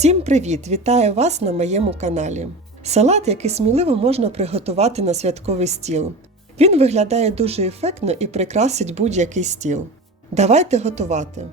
Всім привіт! Вітаю вас на моєму каналі. Салат, який сміливо можна приготувати на святковий стіл. Він виглядає дуже ефектно і прикрасить будь-який стіл. Давайте готувати.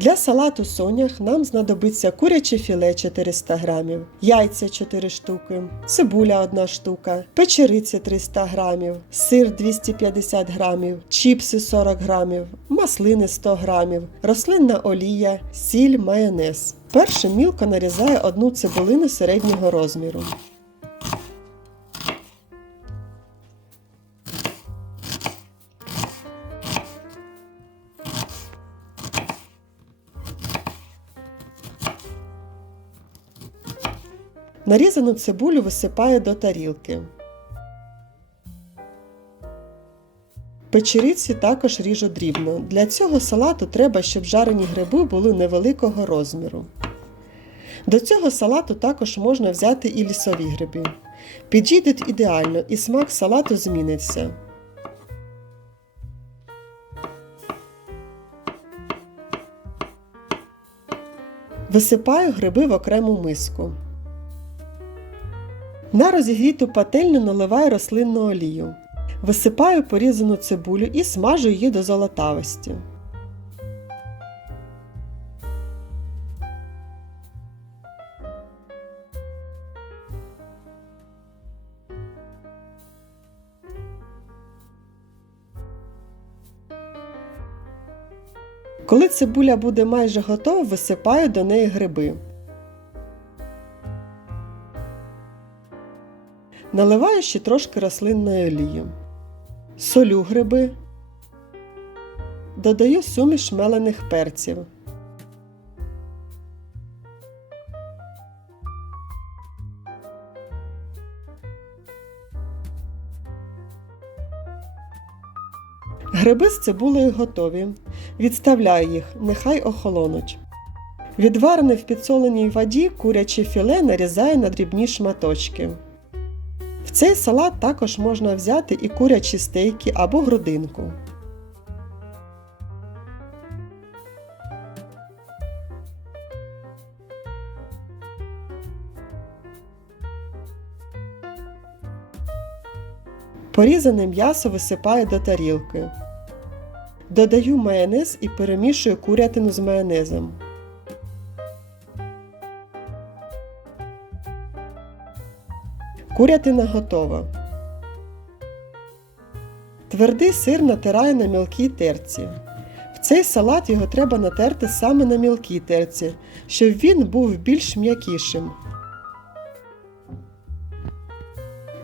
Для салату сонях нам знадобиться куряче філе 400 г, яйця 4 штуки, цибуля 1 штука, печериці 300 г, сир 250 г, чіпси 40 г, маслини 100 г, рослинна олія, сіль, майонез. Першим мілко нарізаю одну цибулину середнього розміру. Нарізану цибулю висипаю до тарілки. Печериці також ріжу дрібно. Для цього салату треба, щоб жарені гриби були невеликого розміру. До цього салату також можна взяти і лісові гриби. Підійдуть ідеально і смак салату зміниться. Висипаю гриби в окрему миску. На розігріту пательню наливаю рослинну олію. Висипаю порізану цибулю і смажу її до золотавості. Коли цибуля буде майже готова, висипаю до неї гриби. Наливаю ще трошки рослинної олії. Солю гриби. Додаю суміш мелених перців. Гриби з цибулею готові. Відставляю їх, нехай охолонуть. Відварене в підсоленій воді куряче філе нарізаю на дрібні шматочки. В цей салат також можна взяти і курячі стейки або грудинку. Порізане м'ясо висипаю до тарілки. Додаю майонез і перемішую курятину з майонезом. Курятина готова. Твердий сир натираю на мілкій терці. В цей салат його треба натерти саме на мілкій терці, щоб він був більш м'якішим.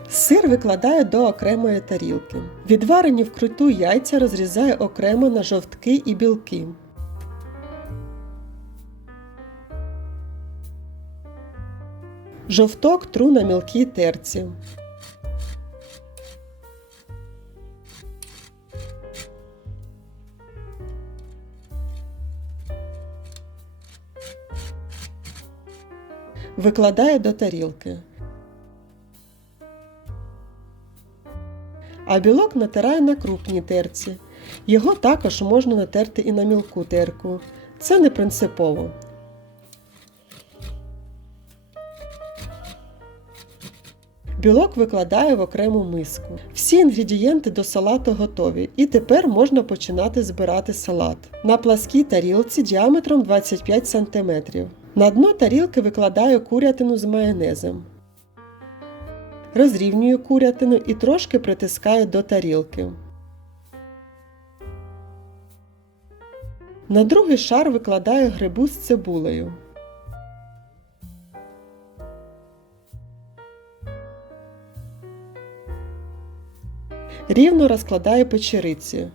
Сир викладаю до окремої тарілки. Відварені вкруту яйця розрізаю окремо на жовтки і білки. Жовток тру на мілкій терці. Викладаю до тарілки. А білок натираю на крупній терці. Його також можна натерти і на мілку терку. Це не принципово. Білок викладаю в окрему миску. Всі інгредієнти до салату готові, і тепер можна починати збирати салат. На пласкій тарілці діаметром 25 см. На дно тарілки викладаю курятину з майонезом. Розрівнюю курятину і трошки притискаю до тарілки. На другий шар викладаю грибу з цибулею. Рівно розкладаю печериці.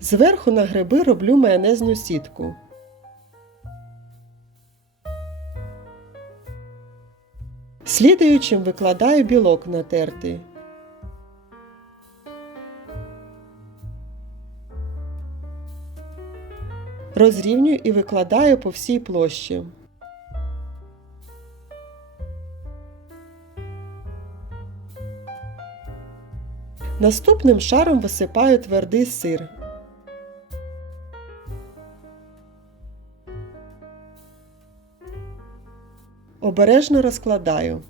Зверху на гриби роблю майонезну сітку. Слідуючим викладаю білок натертий. Розрівнюю і викладаю по всій площі. Наступним шаром висипаю твердий сир. Обережно розкладаю.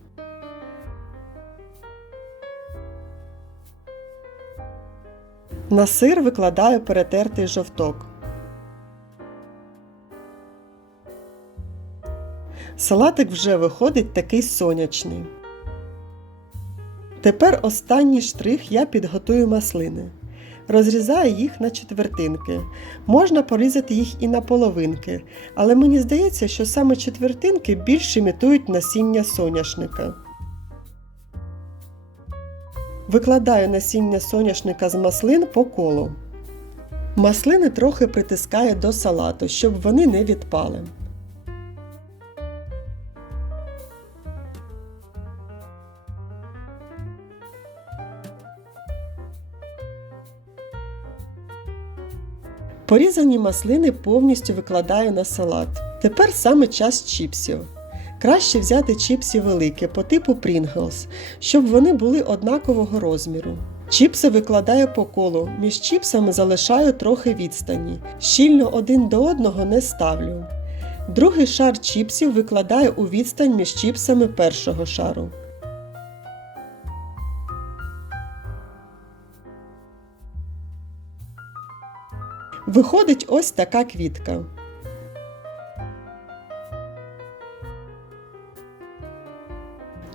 На сир викладаю перетертий жовток. Салатик вже виходить такий сонячний. Тепер останній штрих я підготую маслини. Розрізаю їх на четвертинки. Можна порізати їх і на половинки, але мені здається, що саме четвертинки більш імітують насіння соняшника. Викладаю насіння соняшника з маслин по колу. Маслини трохи притискаю до салату, щоб вони не відпали. Порізані маслини повністю викладаю на салат. Тепер саме час чіпсів. Краще взяти чіпсі великі по типу Pringles, щоб вони були однакового розміру. Чіпси викладаю по колу, між чіпсами залишаю трохи відстані. Щільно один до одного не ставлю. Другий шар чіпсів викладаю у відстань між чіпсами першого шару. Виходить ось така квітка.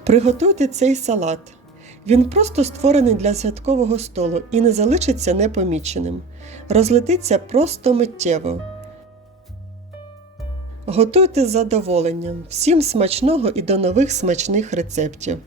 Приготуйте цей салат. Він просто створений для святкового столу і не залишиться непоміченим. Розлетиться просто миттєво. Готуйте з задоволенням. Всім смачного і до нових смачних рецептів!